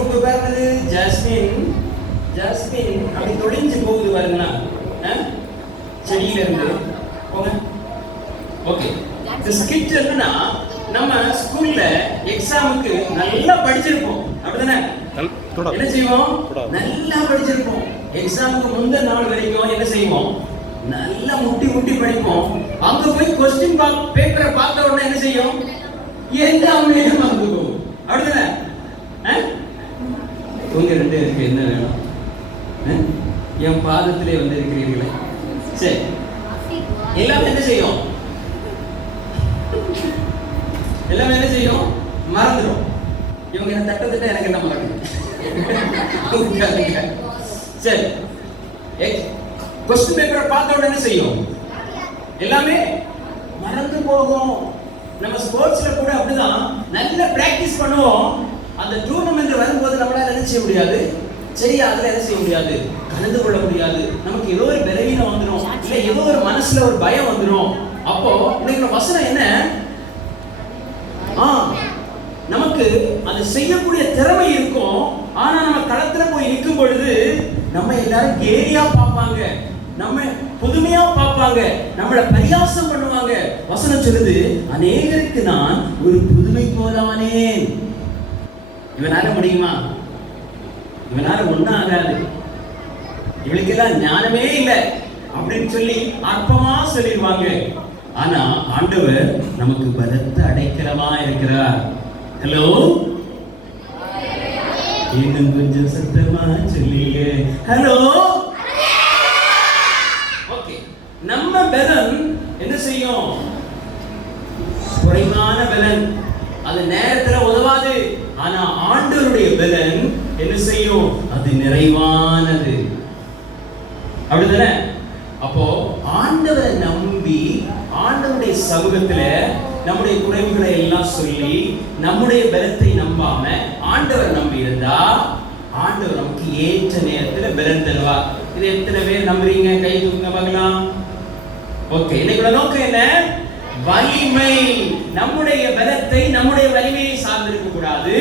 இவங்க பார்த்தது jasmine. Jasmine அப்படி தொழிஞ்சு போகுது பாருங்களா, செடியில இருந்து போங்க. ஓகே, இந்த ஸ்கிட் என்னன்னா நம்ம ஸ்கூல்ல எக்ஸாமுக்கு நல்லா படிச்சிருப்போம், அப்படிதானே? என்ன செய்வோம்? நல்லா படிச்சிருப்போம். எக்ஸாமுக்கு முந்தின நாள் வரைக்கும் என்ன செய்வோம்? நல்லா முட்டி முட்டி படிப்போம். அங்க போய் கொஸ்டின் பேப்பரை பார்த்த உடனே என்ன செய்யும்? எல்லாமே மறந்துடும், அப்படிதானே? உங்க ரெண்டு இருக்கு, என்ன வேணும்? என் பாதத்திலே வந்து இருக்கிறீர்களே. சரி, எல்லாமே என்ன செய்யும்? எல்லாமே என்ன செய்யும்? மறந்துடும். இவங்க என்ன தட்டத்திட்ட எனக்கு என்ன மறக்கும்? சரி, கொஸ்டின் பேப்பரை பார்த்த உடனே என்ன செய்யும்? எல்லாமே மறந்து போகும். நம்ம ஸ்போர்ட்ஸ்ல கூட அப்படிதான், நல்ல பிராக்டிஸ் பண்ணுவோம். அந்த டூர்னமெண்ட் வரும்போது நம்மளால என்ன செய்ய முடியாது? சரி, அதுல என்ன செய்ய முடியாது? கலந்து கொள்ள முடியாது. நமக்கு ஏதோ ஒரு பலவீனம் வந்துடும், இல்ல ஏதோ ஒரு மனசுல ஒரு பயம் வந்துடும். அப்போ இன்னைக்கு வசனம் என்ன? நமக்கு அது செய்யக்கூடிய திறமை இருக்கும். ஆனா நம்ம களத்துல போய் நிற்கும் பொழுது நம்ம எல்லாரும் கேலியா பார்ப்பாங்க, நம்ம புதுமையா பார்ப்பாங்க, நம்மள பரியாசம் பண்ணுவாங்க. வசனம் சொல்லுது, அநேகருக்கு நான் ஒரு புதுமை போலானேன். இவனால முடியுமா? இவனால ஒண்ணும் ஆகாது, இவளுக்கெல்லாம் ஞானமே இல்லை அப்படின்னு சொல்லி அற்பமா சொல்லிடுவாங்க. ஆனா ஆண்டவர் நமக்கு பலத்த அடைக்கலமா இருக்கிறார். ஹலோ, இன்னும் கொஞ்சம் சத்தமா சொல்லிங்க. Hello, okay. நம்ம பலன் என்ன செய்யும்? குறைவான பலன், அது நேரத்துல உதவாது. ஆனா ஆண்டவருடைய பலன் என்ன செய்யும்? அது நிறைவானது, அப்படிதானே? அப்போ ஆண்டவரை நம்பி ஆண்டவருடைய சமூகத்துல நம்முடைய குறைவுகளை எல்லாம் சொல்லி நம்முடைய பலத்தை நம்பாம ஆண்டவர் நம்பி இருந்தா ஆண்டவர் நமக்கு ஏற்ற நேரத்துல பலன் தருவார். இது எத்தனை பேர் நம்புறீங்க? கை தூக்குங்க பார்க்கலாம். ஓகே, இன்னைக்கு நோக்கம் என்ன? வலிமை. நம்முடைய பலத்தை, நம்முடைய வலிமையை சார்ந்திருக்க கூடாது,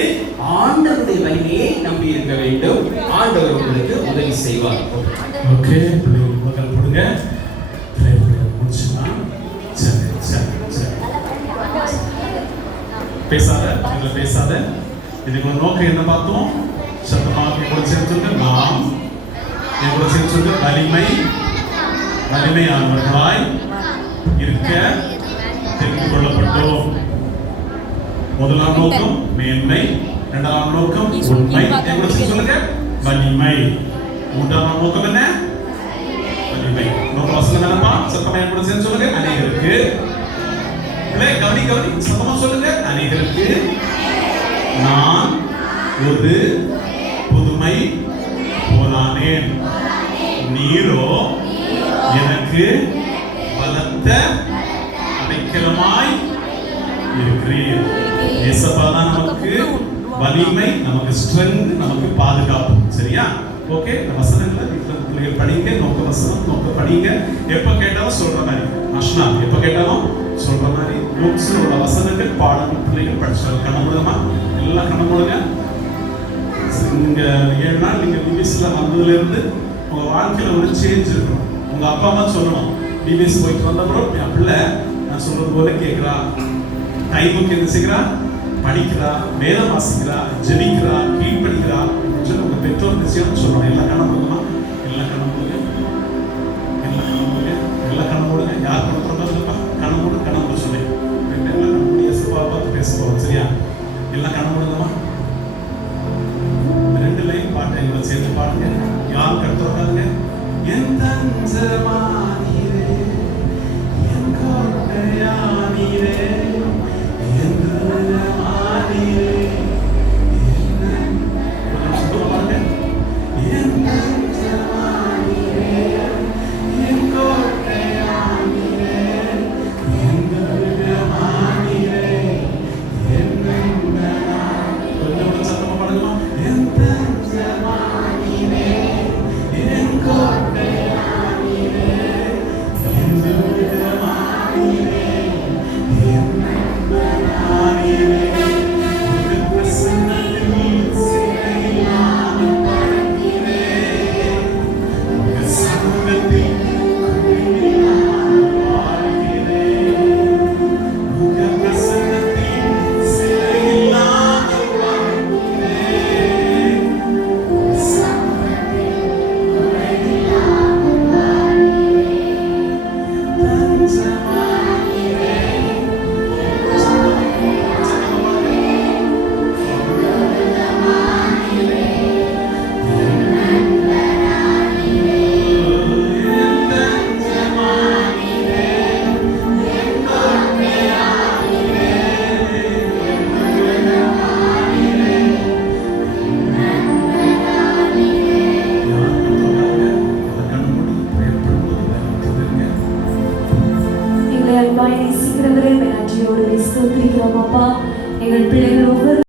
ஆண்டவருடைய வலிமையை நம்பி இருக்க வேண்டும். ஆண்டவர் உங்களுக்கு உதவி செய்வார். ஓகே, மக்கள் போடுங்க. பேசாத, நீங்க பேசாத. இதுக்கு நோக்கம் என்ன பார்த்தோம்? சத்தமாக கூட சேர்த்துங்க. நாம் கூட சேர்த்துங்க. வலிமை, வலிமையானவர்களாய் இருக்க தெரிந்து கொள்ளப்பட்டோம். முதலாம் நோக்கம் மேன்மை, இரண்டாம் நோக்கம் உண்மை. கூட சொல்லுங்க, வலிமை. மூன்றாம் நோக்கம் என்ன? வலிமை. நோக்கம் வசனம் என்னப்பா? சத்தமா கூட சேர்ந்து சொல்லுங்க. அநேகருக்கு, கவனி கவனி, சத்தமா சொல்லுங்க. அநேகருக்கு நான் ஒரு புதுமை போலானேன், நீரோ எனக்கு பலத்த அடைக்கலமாய் இருக்கிறீர். இயேசுவா தான் நமக்கு வலிமை, நமக்கு ஸ்ட்ரெங்த், நமக்கு பாதுகாப்பு. சரியா? ஓகே, வசனங்களை பிள்ளைகள் படிங்க. நோக்க வசனம் நோக்க படிங்க. எப்ப கேட்டாலும் சொல்ற மாதிரி, அஷ்னா எப்ப கேட்டாலும் சொல்ற மாதிரி புக்ஸ்ல உள்ள வசனங்கள் பாடங்கள் பிள்ளைகள் படிச்சாங்க. கண்ணமுடுமா, எல்லாம் கண்ணமுடுங்க. நீங்க 7 நாள் நீங்க பிபிஎஸ்ல வந்ததுல இருந்து உங்க வாழ்க்கையில ஒரு சேஞ்ச் இருக்கணும். உங்க அப்பா அம்மா சொல்லணும், பிபிஎஸ் போயிட்டு வந்தப்பறம் என் பிள்ளை நான் சொல்றது போல கேட்கிறா, டைமுக்கு என்ன செய்கிறா, படிக்கிறா, வேதம் வாசிக்கிறா, ஜெபிக்கிறா, கீழ்படிக்கிறா. உங்க பெற்றோர் விஷயம் சொல்லணும். எல்லாம் கண்ணமுடுமா, எல்லாம் கண்ணமுடுங்க, எல்லாம் கண்ணமுடுங்க, எல்லாம் கண்ணமுடுங்க. யார் கண்ணமுடுறப்பா? கண்ணமுடு, கண்ணமுடு சொல்லி எல்லாம் கண்ணமுடி. எஸ்பா பார்த்து பேச போறோம். சரியா? எல்லாம் கண்ணமுடுங்கம்மா. 2 லைன் பாட்டை எங்களை சேர்த்து பாடுங்க. யார் கருத்துறாங்க? என் தஞ்சமானீரே, என் கோட்டையானீரே, என் துணையானீரே, என் தஞ்சமானீரே, என் கோட்டையானீரே, என் துணையானீரே, என் கொஞ்சம் சத்தமா பாடுங்களா? என் தஞ்சமானீரே.